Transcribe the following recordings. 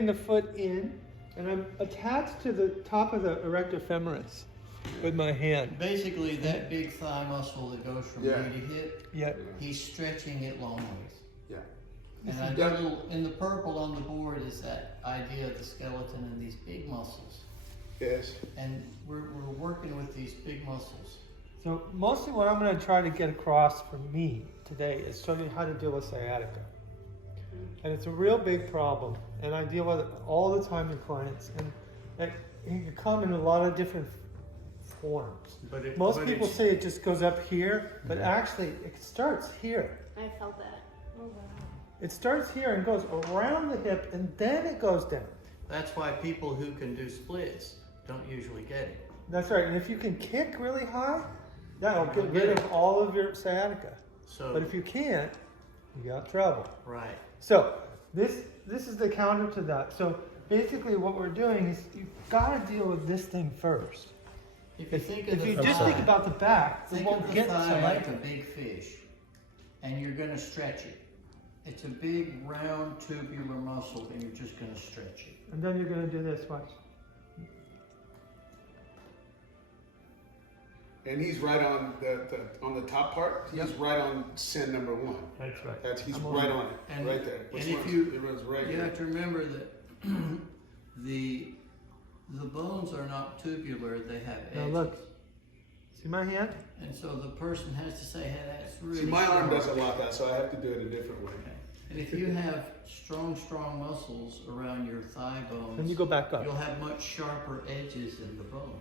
The foot in, and I'm attached to the top of the erector femoris with my hand. Basically, that big thigh muscle that goes from knee to hip, he's stretching it long ways. Yeah. And I do in the purple on the board is that idea of the skeleton and these big muscles. Yes. And we're working with these big muscles. So mostly what I'm going to try to get across for me today is show you how to deal with sciatica. And it's a real big problem, and I deal with it all the time with clients. And it can come in a lot of different forms. Most people say it just goes up here, but actually it starts here. I felt that. Oh wow. It starts here and goes around the hip, and then it goes down. That's why people who can do splits don't usually get it. That's right. And if you can kick really high, that'll get rid of all of your sciatica. So, But if you can't, you got trouble. right. So this is the counter to that. So basically what we're doing is you've got to deal with this thing first. If you think of If the you thigh, just think about the back, you think won't of the get thigh like a sciatica. big fish, and you're going to stretch it. It's a big, round, tubular muscle, and you're just going to stretch it. And then you're going to do this, watch. And he's right on the top part. He's right on sin number 1. That's right. He's right on it, And- right there. and It runs right You here. have to remember that the bones are not tubular; they have edges. Now look. See my hand? And so the person has to say, "Hey, that's really." See, my arm strong." doesn't lock that, so I have to do it a different way. Okay. And if you have strong muscles around your thigh bones, Then you go back up. you'll have much sharper edges in the bone.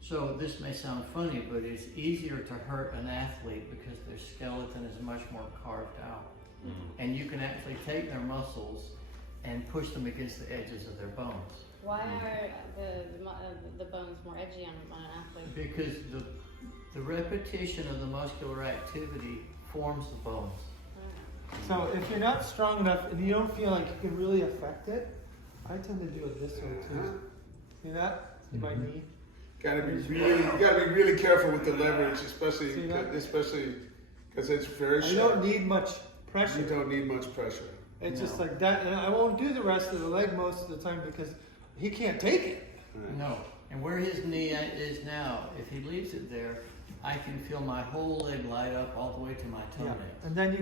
So this may sound funny, but it's easier to hurt an athlete because their skeleton is much more carved out. And you can actually take their muscles and push them against the edges of their bones. Why are the bones more edgy on an athlete? Because the repetition of the muscular activity forms the bones. So if you're not strong enough and you don't feel like you can really affect it, I tend to do it this way too. See that? See my knee? You gotta be really careful with the leverage, especially See that? because it's very You don't sharp. need much pressure. You don't need much pressure. It's just like that, and I won't do the rest of the leg most of the time because he can't take it. No. And where his knee is now, if he leaves it there, I can feel my whole leg light up all the way to my toenail. And then you